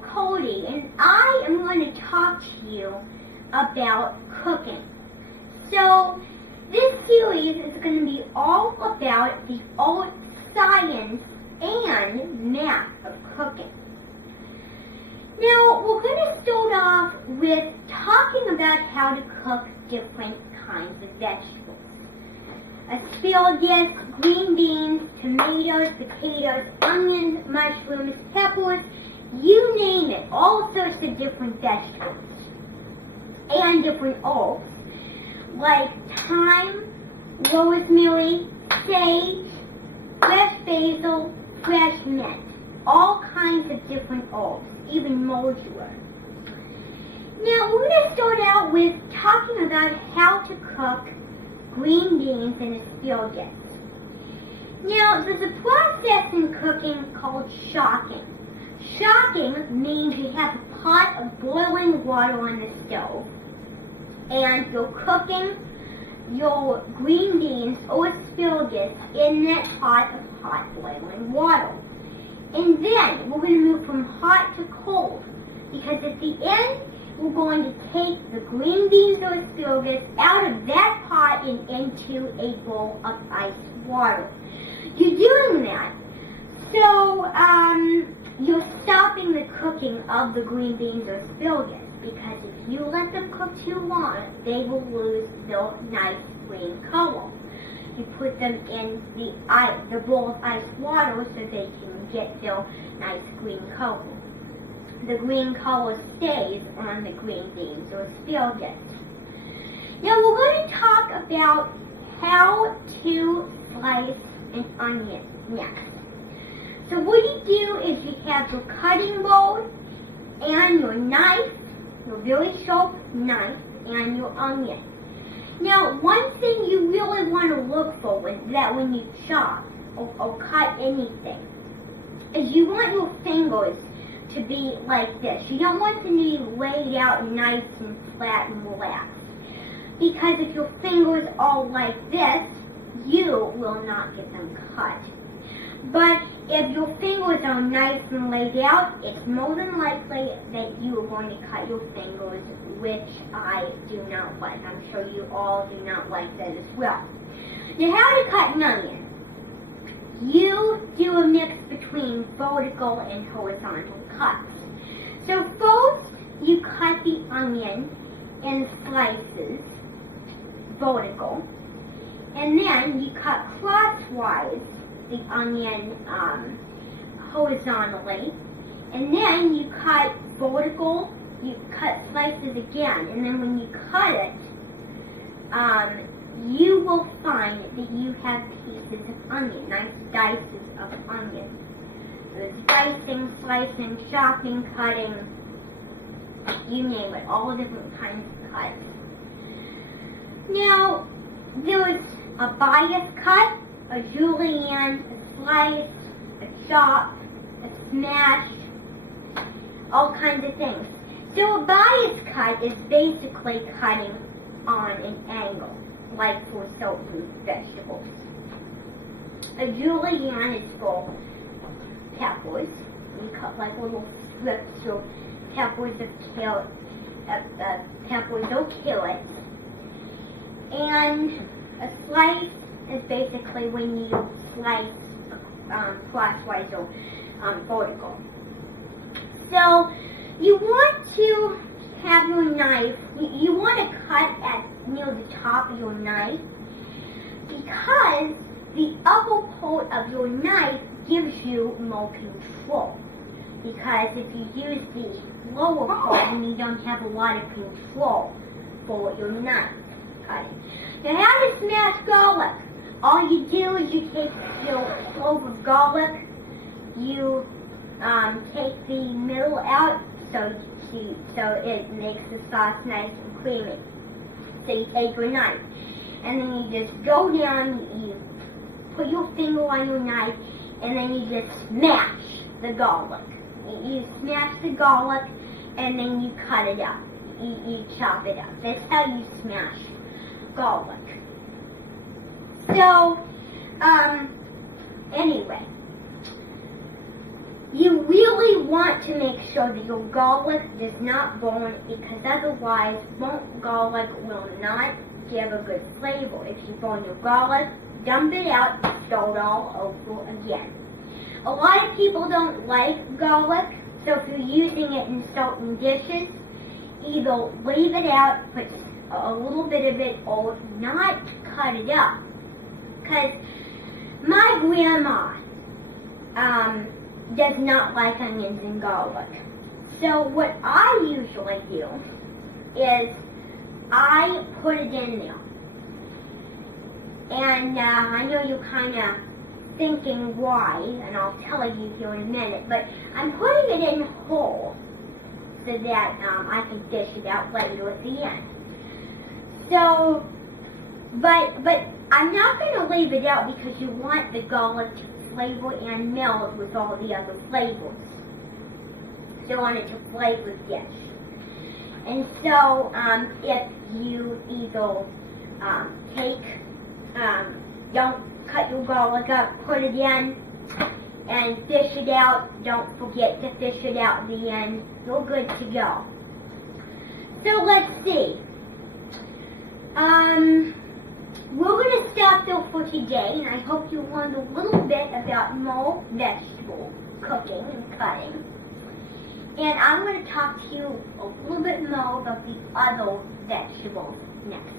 Cody, and I am going to talk to you about cooking. So, this series is going to be all about the old science and math of cooking. Now, we're going to start off with talking about how to cook different kinds of vegetables. Asparagus, green beans, tomatoes, potatoes, onions, mushrooms, peppers, you name it, all sorts of different vegetables. And different herbs, like thyme, rosemary, sage, fresh basil, fresh mint. All kinds of different herbs, even modular. Now, we're going to start out with talking about how to cook green beans and asparagus. Now, there's a process in cooking called shocking. Shocking means you have a pot of boiling water on the stove, and you're cooking your green beans or asparagus in that pot of hot boiling water. And then we're going to move from hot to cold, because at the end we're going to take the green beans or asparagus out of that pot and into a bowl of ice water. You're doing that so you're stopping the cooking of the green beans or asparagus, because if you let them cook too long, they will lose their nice green color. You put them in the bowl of ice water so they can get their nice green color. The green color stays on the green beans or asparagus. Now we're going to talk about how to slice an onion next. So what you do is you have your cutting board and your knife, your very sharp knife, and your onion. Now, one thing you really want to look for when you chop or cut anything is you want your fingers to be like this. You don't want them to be laid out nice and flat and relaxed. Because if your fingers are like this, you will not get them cut. But if your fingers are nice and laid out, it's more than likely that you are going to cut your fingers, which I do not like. I'm sure you all do not like that as well. Now, how to cut an onion? You do a mix between vertical and horizontal cuts. So first, you cut the onion in slices, vertical, and then you cut crosswise the onion horizontally, and then you cut vertical, you cut slices again, and then when you cut it, you will find that you have pieces of onion, nice dices of onion. There's dicing, slicing, chopping, cutting, you name it, all different kinds of cuts. Now, there's a bias cut, a julienne, a slice, a chop, a smash, all kinds of things. So a bias cut is basically cutting on an angle, like for certain vegetables. A julienne is for peppers. You cut like little strips of peppers or carrots. And a slice is basically when you slice crosswise or vertical. So you want to have your knife, you want to cut at near the top of your knife, because the upper part of your knife gives you more control. Because if you use the lower part, then you don't have a lot of control for your knife cutting. Now, how to smash garlic? All you do is you take your clove of garlic, you take the middle out so it makes the sauce nice and creamy. So you take your knife, and then you just go down, you put your finger on your knife, and then you just smash the garlic. You smash the garlic, and then you cut it up. You chop it up. That's how you smash garlic. So, anyway, You really want to make sure that your garlic does not burn, because otherwise burnt garlic will not give a good flavor. If you burn your garlic, dump it out, start all over again. A lot of people don't like garlic, so if you're using it in certain dishes, either leave it out, put a little bit of it, or not cut it up. Because my grandma does not like onions and garlic. So what I usually do is I put it in there. And I know you're kind of thinking why, and I'll tell you here in a minute, but I'm putting it in whole so that I can dish it out later at the end. So, but I'm not going to leave it out because you want the garlic to flavor and meld with all the other flavors. So I want it to flavor the dish. And so if you either don't cut your garlic up, put it in, and fish it out. Don't forget to fish it out at the end. You're good to go. So let's see. We're going to stop there for today, and I hope you learned a little bit about more vegetable cooking and cutting. And I'm going to talk to you a little bit more about the other vegetables next